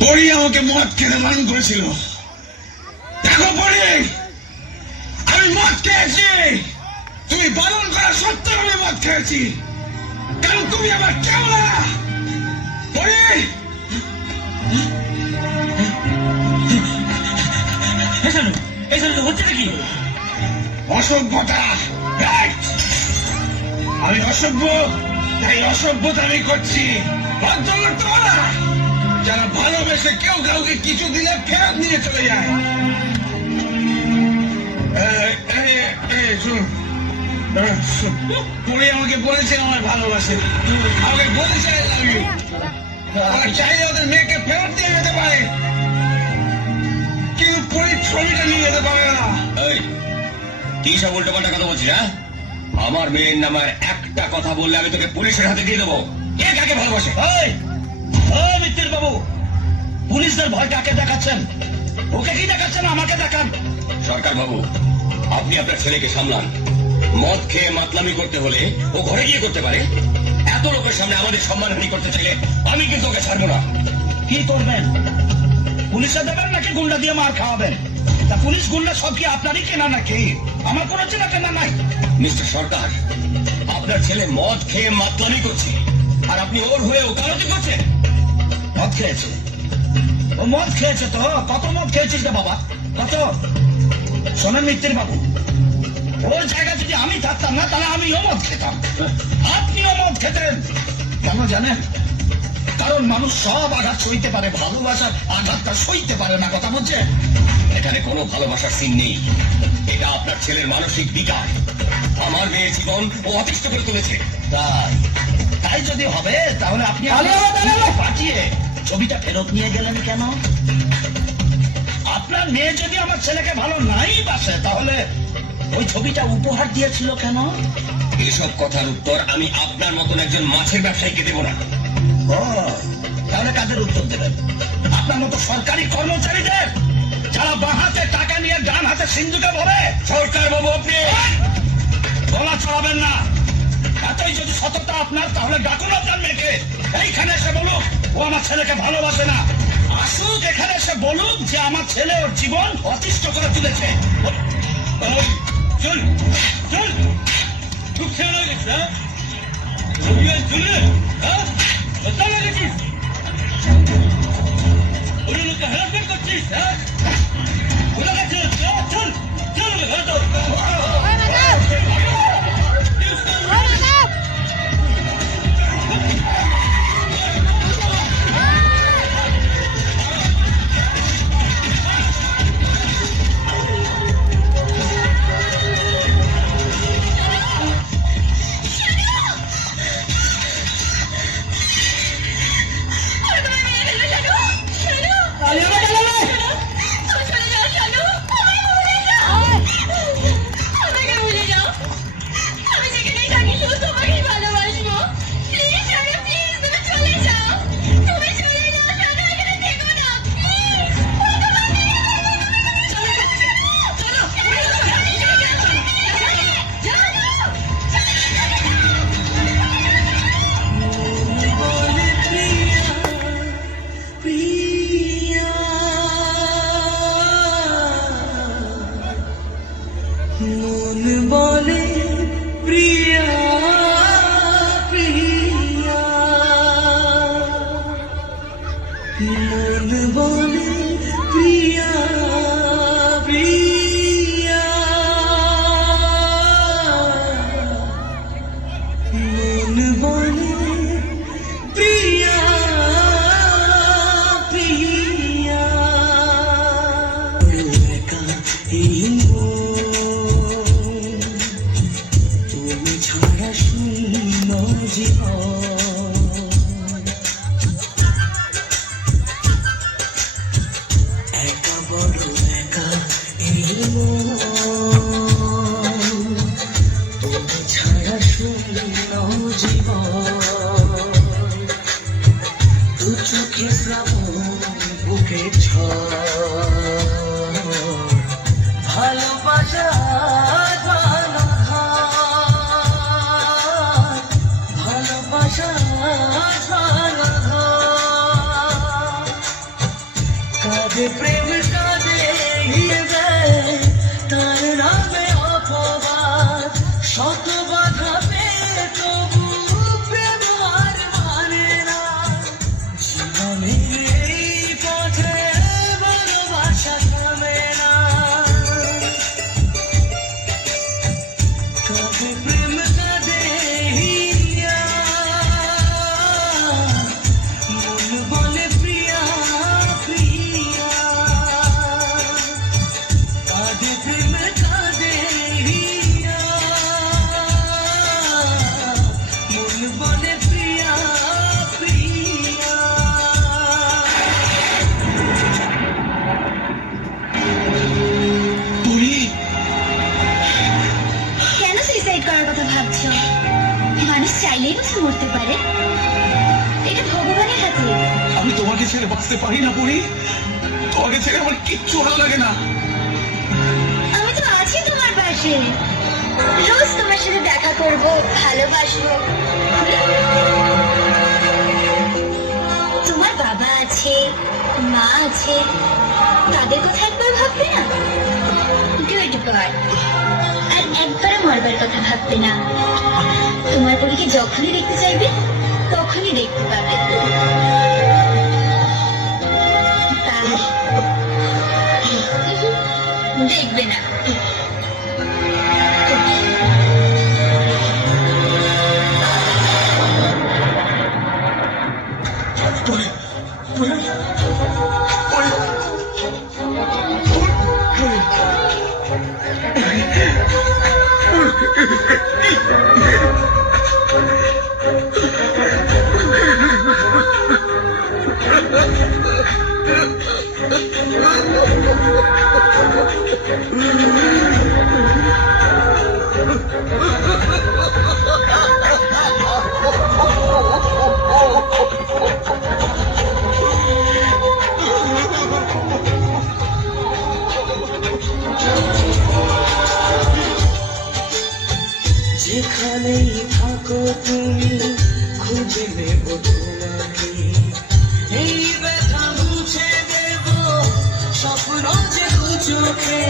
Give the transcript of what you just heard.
পরি আমাকে মদ খেতে বারণ করেছিল। দেখো পরি, আমি মদ খেয়েছি। তুমি বারণ করা সত্ত্বেও আমি মদ খেয়েছি, কারণ তুমি আমার কেউ না। পরি, হচ্ছে নাকি অসভ্যতা। আমি অসভ্য, তাই অসভ্যতা আমি করছি। ভদ্রলোক তো ওরা যারা ভালোবেসে কেউ কাউকে কিছু দিলে ফেরত নিয়ে চলে যায়। পরে আমাকে বলেছে আমার ভালোবাসে, আমাকে বলেছে আই লাভ ইউ। আমার চাইলে ওদের মেয়েকে ফেরত দিয়ে যেতে পারে, কিন্তু পরীর ছবিটা নিয়ে যেতে পারে না। কি সব উল্টো পাল্টা কথা বলছিস? হ্যাঁ, আমার মেয়ের নামের একটা কথা বললে আমি তোকে পুলিশের হাতে দিয়ে দেবো। কে কাকে ভালোবাসে? মিত্তির বাবু, পুলিশদের ভয় কাকে দেখাচ্ছেন? ওকে কি দেখাচ্ছেন? আমাকে দেখান। সরকার বাবু, আপনি আপনার ছেলেকে সামলান। মদ খেয়ে মাতলামি করতে হলে ও ঘরে গিয়ে করতে পারে। এত লোকের সামনে আমাদের সম্মানহানি করতে চাইলে আমি কিন্তু ওকে ছাড়বো না। কি করবেন? পুলিশে দেবেন নাকি গুন্ডা দিয়ে মার খাওয়াবেন? তা পুলিশ গুন্ডা সব কি আপনারই কেনা নাকি? আমার কোনো চেনা কেনা নাই। মিস্টার সরকার, আপনার ছেলে মদ খেয়ে মাতলামি করছে, আর আপনি ওর হয়ে ওকালতি করছেন। মদ খেয়েছে? ও মদ খেয়েছে তো? কত মদ খেয়েছিস রে বাবা, কত? শোনেন মিত্তির বাবু, ওর জায়গায় যদি আমি থাকতাম না, তাহলে আমিও মদ খেতাম, আপনিও মদ খেতেন। কেন জানেন? কারণ মানুষ সব আঘাত সইতে পারে, ভালোবাসার আঘাতটা সইতে পারে না। কথা বলছে, এখানে কোনো ভালোবাসার সিন নেই। এটা আপনার ছেলের মানসিক বিকার। আমার মেয়ের জীবন ও অতিষ্ঠ করে তুলেছে। তাই যদি হবে, তাহলে আপনি পাঠিয়ে ছবিটা ফেরত নিয়ে গেলেন কেন? আপনার মেয়ে যদি আমার ছেলেকে ভালো নাই বাসে, তাহলে ওই ছবিটা উপহার দিয়েছিল কেন? এসব কথার উত্তর আমি আপনার মতন একজন মাছের ব্যবসায়ীকে দেব না। তাহলে কাদের উত্তর দেবেন? আপনার মতো সরকারি কর্মচারীদের, যারা বাঁ হাতে টাকা নিয়ে ডান হাতে সিন্ধুকে ভরে। সরকার বাবু, আপনি গলা চড়াবেন না। এতই যদি সততা আপনার, তাহলে ডাকুন আপনার মেয়েকে, এইখানে এসে বলুক ও আমার ছেলেকে ভালোবাসে না। আসুক এখানে এসে বলুক যে আমার ছেলে ওর জীবন অতিষ্ঠ করে তুলেছে। চল চল, খুব খেয়াল হয়ে গেছে। চলে লোককে হ্যারাসমেন্ট করছিস? চল চল করার কথা ভাবছো? মানুষ চাইলেই বসে মরতে পারে, এটা ভগবানের হাতে। আমি তোমাকে ছেড়ে বাঁচতে পারি না পরি, তোমাকে ছেড়ে আমার কিচ্ছু ভালো লাগে না। আমি তো আছি তোমার পাশে, রোজ তোমার সাথে দেখা করব, ভালোবাসবো। তোমার বাবা আছে, মা আছে, তাদের কথা একবার ভাববে না? Good boy. আর একবারও মরবার কথা ভাববে না। তোমার পরীকে যখনই দেখতে চাইবে তখনই দেখতে পাবে। দেখবে না। পরি, পরি, পরি, যেখানেই থাকো তুমি খুঁজে নেব তোমাকে, এই ব্যথা মুছে দেব স্বপ্ন যে দু চোখে।